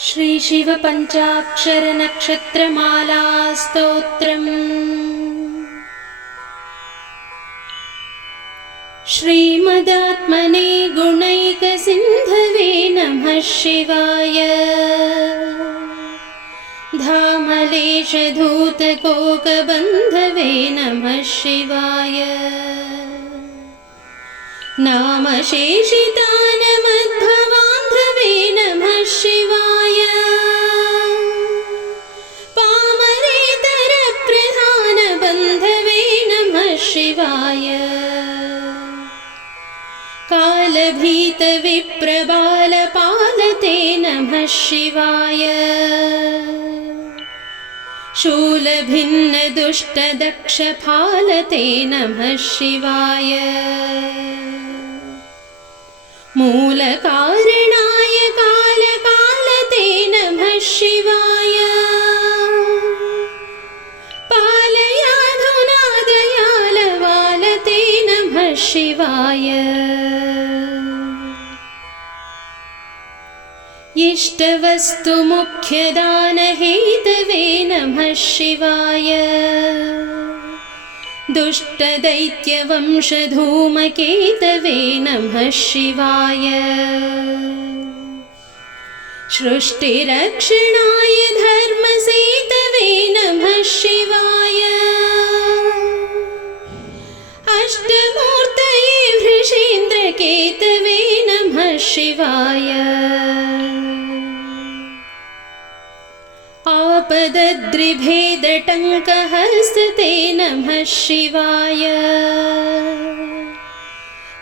श्री शिव पंचाक्षर नक्षत्रमाला स्तोत्रम्। श्रीमदात्मने गुणैक सिन्धवे नमः शिवाय। धामलेश धूतकोकबन्धवे नमः शिवाय। नाम शेषितानमद्भवान्धवे नमः शिवाय। पामरेतर प्रधान बन्धवे नमः शिवाय। कालभीत विप्रबालपालते नमः शिवाय। शूलभिन्न दुष्टदक्षफालते नमः शिवाय। मूलकारणाय कालकालते नमः शिवाय। पालयाधुना दयालवालते नमः शिवाय। इष्टवस्तु मुख्यदानहेतवे नमः शिवाय। दुष्टदैत्यवंशधूमकेतवे नमः शिवाय। सृष्टिरक्षणाय धर्मसेतवे नमः शिवाय। अष्टमूर्तये वृषेन्द्रकेतवे नमः शिवाय। आपदद्रिभेदटङ्कहस्ते नमः शिवाय।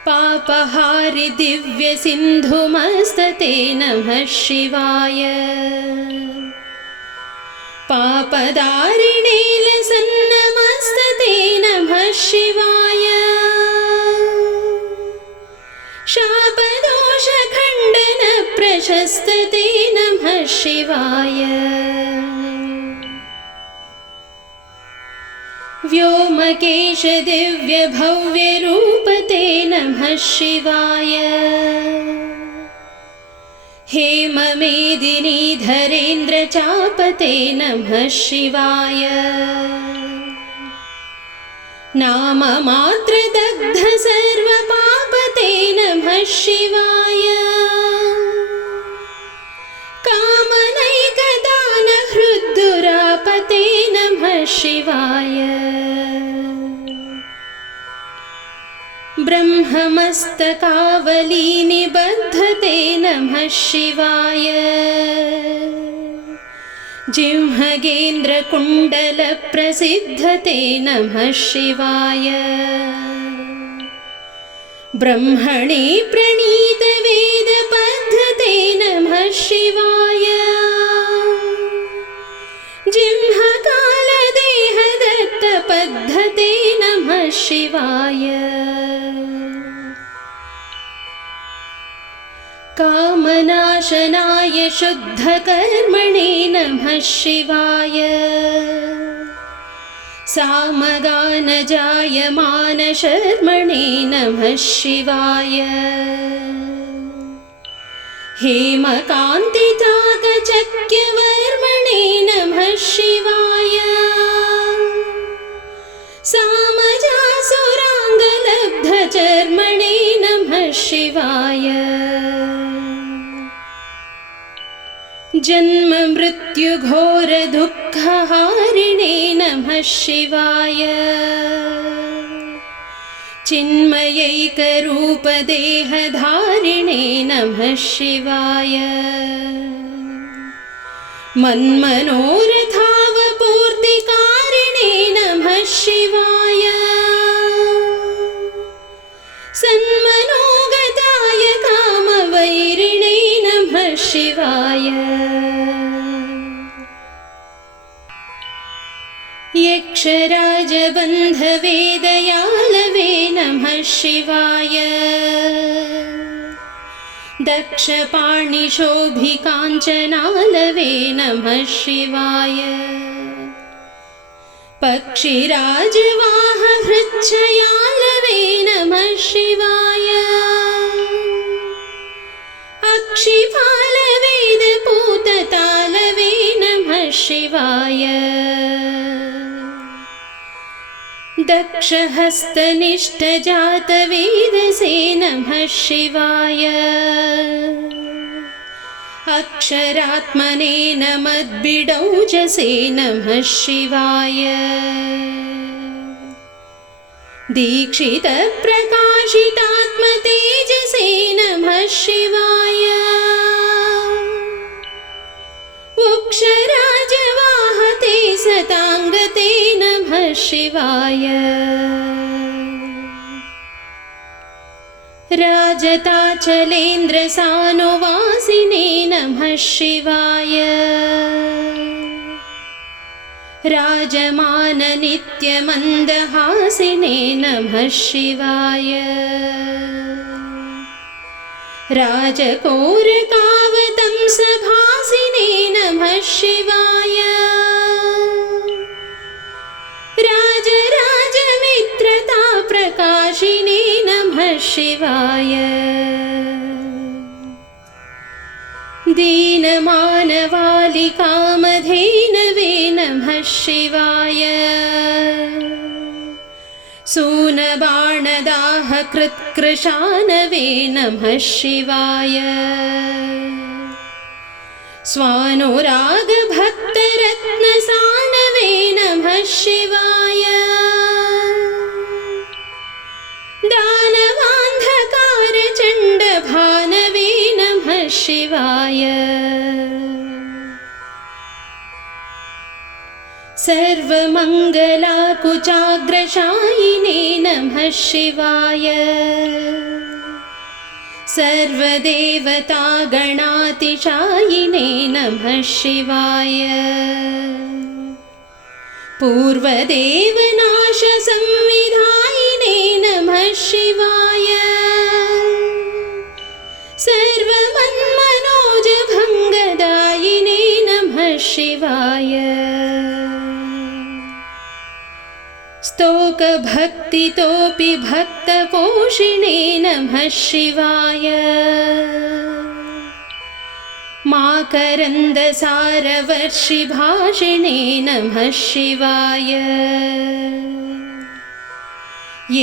पापहारि दिव्यसिन्धुमस्तते नमः शिवाय। पापदारिणे लसन्नमस्तते नमः शिवाय। शापदोषखण्डन प्रशस्तते नमः शिवाय। व्योमकेश दिव्यभव्यरूपते नमः शिवाय। हेममेदिनी धरेन्द्रचापते नमः शिवाय। नाममात्रदग्ध सर्वपापते नमः शिवाय। कामनैकदानहृद्दुरापते नमः शिवाय। ब्रह्ममस्तकावलीनिबद्धते नमः शिवाय। जिह्मगेन्द्रकुण्डलप्रसिद्धते नमः शिवाय। ब्रह्मणे प्रणीतवेदपद्धते नमः शिवाय। जिह्मकालदेहदत्तपद्धते नमः शिवाय। कामनाशनाय शुद्धकर्मणे नमः शिवाय। सामगानजायमानशर्मणे नमः शिवाय। हेमकान्तिताकचक्यवर्मणे नमः शिवाय। सामजासुराङ्गलब्धचर्मणे नमः शिवाय। जन्ममृत्युघोरदुःखहारिणे नमः शिवाय। चिन्मयैकरूपदेहधारिणे नमः शिवाय। मन्मनोरथावपूर्तिकारिणे नमः शिवाय। सन्मनोगताय कामवैरिणे नमः शिवाय। यक्षराजबन्धवे दयालवे नमः शिवाय। दक्षपाणिशोभिकाञ्चनालवे नमः शिवाय। पक्षिराजवाहभृच्छयालवे नमः शिवाय। अक्षिपालवेदपूत शिवाय दक्षहस्तनिष्ठजातवेदसे नमः शिवाय अक्षरात्मने नमद्बिडौजसे नमः शिवाय दीक्षितप्रकाशितात्मतेजसे नमः शिवाय उक्षराजवाहते सताङ्गते नमः शिवाय राजताचलेन्द्रसानुवासिने नमः शिवाय राजमाननित्यमन्दहासिने नमः शिवाय राजकोरकावतंसभासिने नमः शिवाय राजराजमित्रताप्रकाशिने नमः शिवाय दीनमानवालिकामधेनवे नमः शिवाय सूनबाणदाहकृत्कृशानवे नमः शिवाय स्वानुरागभक्तरत्नसानवे नमः शिवाय दानवान्धकारचण्डभानवे नमः शिवाय सर्वमङ्गलाकुचाग्रशायिने नमः शिवाय सर्वदेवतागणातिशायिने नमः शिवाय पूर्वदेवनाशसंविधायिने नमः शिवाय सर्वमन्मनोजभङ्गदायिने नमः शिवाय स्तोकभक्तितोऽपि भक्तपोषिणे नमः शिवाय माकरन्दसारवर्षिभाषिणे नमः शिवाय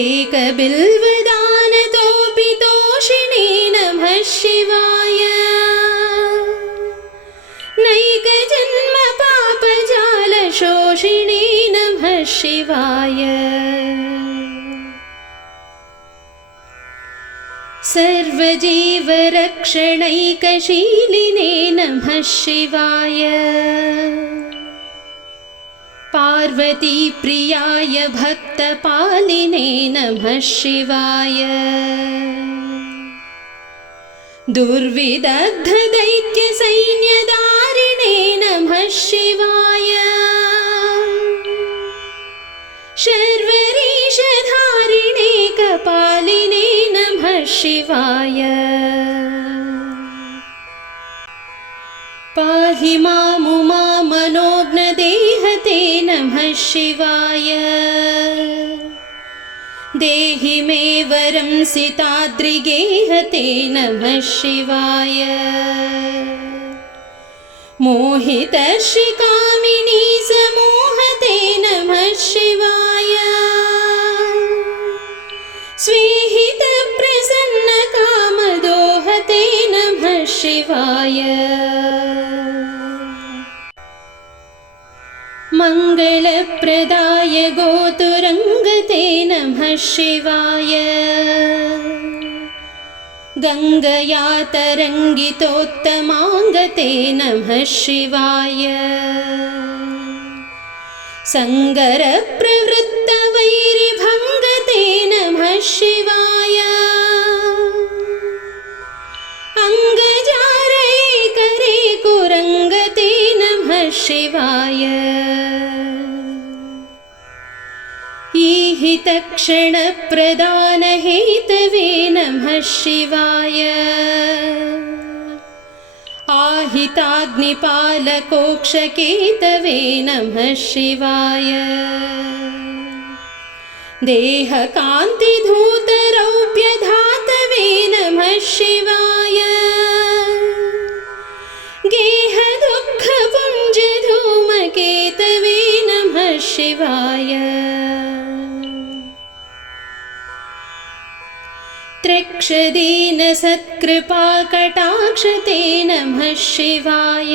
एकबिल्वदानतोऽपि तोषिणे नमः शिवाय नैकजन्मपापजालशोषिणे नमः शिवाय सर्वजीवरक्षणैकशीलिने नमः शिवाय पार्वतीप्रियाय भक्तपालिने नमः शिवाय दुर्विदग्धदैत्यसैन्यदारिणे नमः शिवाय शर्वरीशधारिणे कपालिने नमः शिवाय पाहि मामुमामनोज्ञदेहते नमः शिवाय देहि मे वरं सिताद्रिगेहते नमः शिवाय मोहितश्रिकामिनी समोहते नमः शिवाय स्वेहितप्रसन्नकामदोहते नमः शिवाय मङ्गलप्रदाय गोतुरङ्गते नमः शिवाय गङ्गया तरङ्गितोत्तमाङ्गते नमः शिवाय सङ्गरप्रवृत्तवैरिभङ्गते नमः शिवाय अङ्गजारैकरे कुरङ्गते नमः शिवाय ईहितक्षणप्रदानहेतवे नमः शिवाय आहिताग्निपालकोक्षकेतवे नमः शिवाय देहकान्तिधूतरौप्यधातवे नमः शिवाय गेहदुःखपुञ्जधूम शिवाय त्र्यक्षदीनसत्कृपाकटाक्षते नमः शिवाय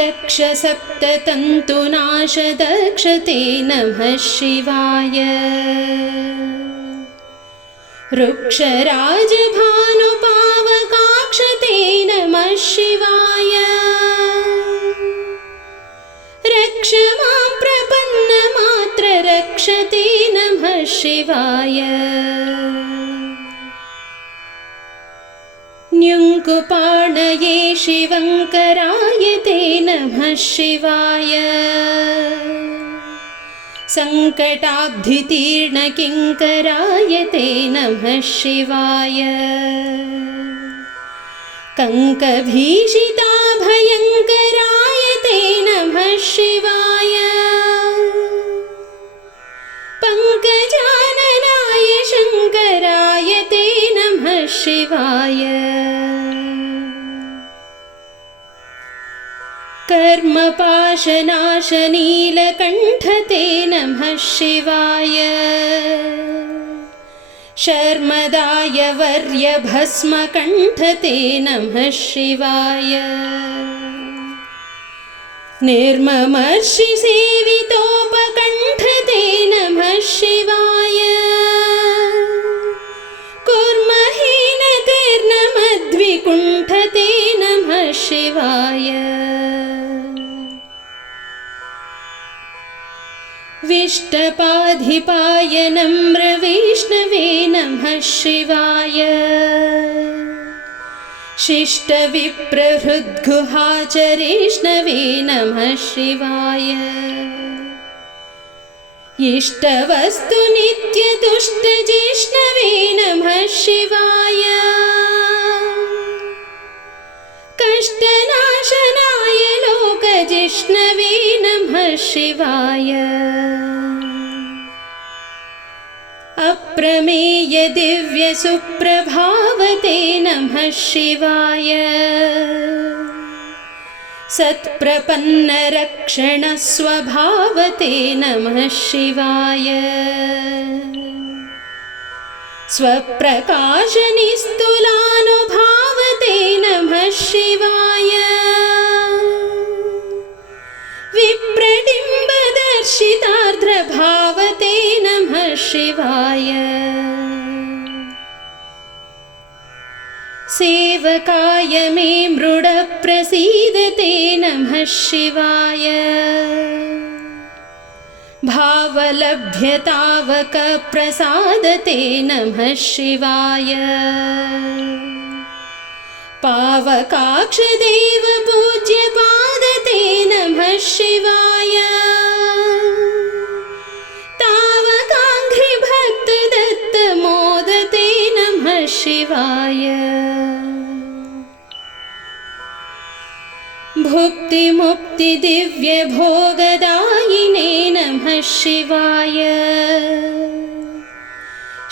दक्षसप्ततन्तुनाशदक्षते नमः शिवाय वृक्षराजभानुपावकाक्षते नमः शिवाय रक्ष मां प्रपन्नमात्ररक्षते नमः शिवाय न्युङ्कुपाणये शिवङ्कराय ते नमः शिवाय सङ्कटाब्धितीर्णकिङ्कराय ते नमः शिवाय कङ्कभीषिताभयङ्कराय ते नमः शिवाय पङ्कजाननाय शङ्कराय ते नमः शिवाय कर्मपाशनाशनीलकण्ठते नमः शिवाय शर्मदाय वर्यभस्मकण्ठते नमः शिवाय निर्ममर्षिसेवितोपकण्ठते नमः शिवाय कुर्महीनतीर्णमद्विकुण्ठते नमः शिवाय विष्टपाधिपाय नम्रवैष्णवे नमः शिवाय शिष्टविप्रहृद्गुहाचरेष्णवे नमः शिवाय इष्टवस्तुनित्यतुष्टजिष्णवे नमः शिवाय कष्टनाशनाय लोकजिष्णवे नमः शिवाय अप्रमेय दिव्यसुप्रभावते नमः शिवाय सत्प्रपन्नरक्षणस्वभावते नमः शिवाय स्वप्रकाशनिस्तुलानुभावते नमः शिवाय विप्रडिम्बदर्शितार्द्रभावते नमः शिवाय सेवकाय मे मृडप्रसीदते नमः शिवाय भावलभ्यतावकप्रसादते नमः शिवाय पावकाक्षदेवपूज्यपादते नमः शिवाय तावकाङ्घ्रिभक्तदत्तमोदते नमः शिवाय भुक्तिमुक्तिदिव्यभोगदायिने नमः शिवाय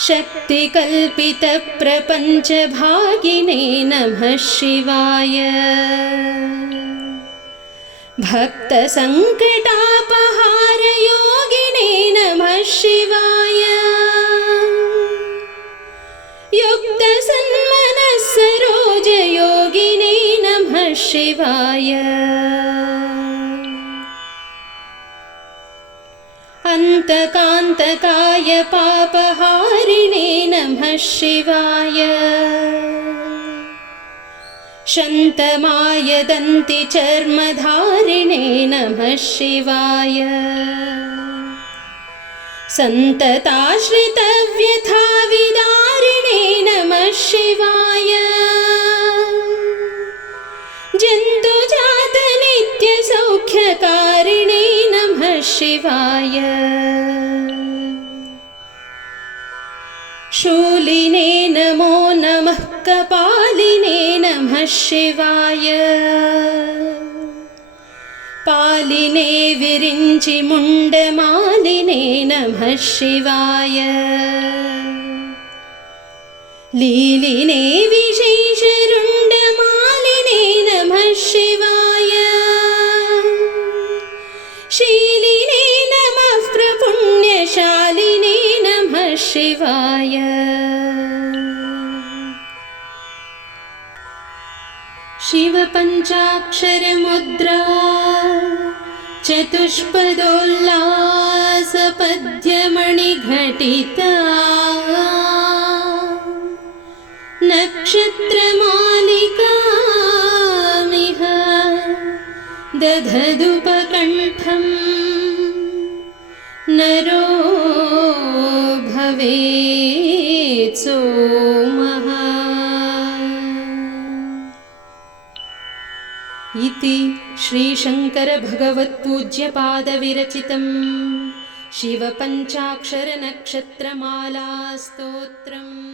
शक्तिकल्पितप्रपञ्चभागिने नमः शिवाय भक्तसङ्कटापहारयोगिने नमः शिवाय युक्तसन्मनस्सरोजयोगिने नमः शिवाय अन्तकान्तकाय पापहारिणे नमः शिवाय शन्तमाय दन्तिचर्मधारिणे नमः शिवाय सन्तताश्रितव्यथाविदारिणे नमः शिवाय जन्तुजातनित्यसौख्यकारिणे नमः शिवाय शूलिने नमो नमः कपालिने नमः शिवाय पालिने विरिञ्चिमुण्डमालिने नमः शिवाय लीलिने विशेषरुण्डमालिने नमः शिवाय शिवाय। शिवपञ्चाक्षरमुद्रा चतुष्पदोल्लासपद्यमणिघटिता नक्षत्रमालिकामिह दधदुपकण्ठं नरो भवेत् सोमः। इति श्रीशङ्करभगवत्पूज्यपादविरचितं शिवपञ्चाक्षरनक्षत्रमालास्तोत्रम्।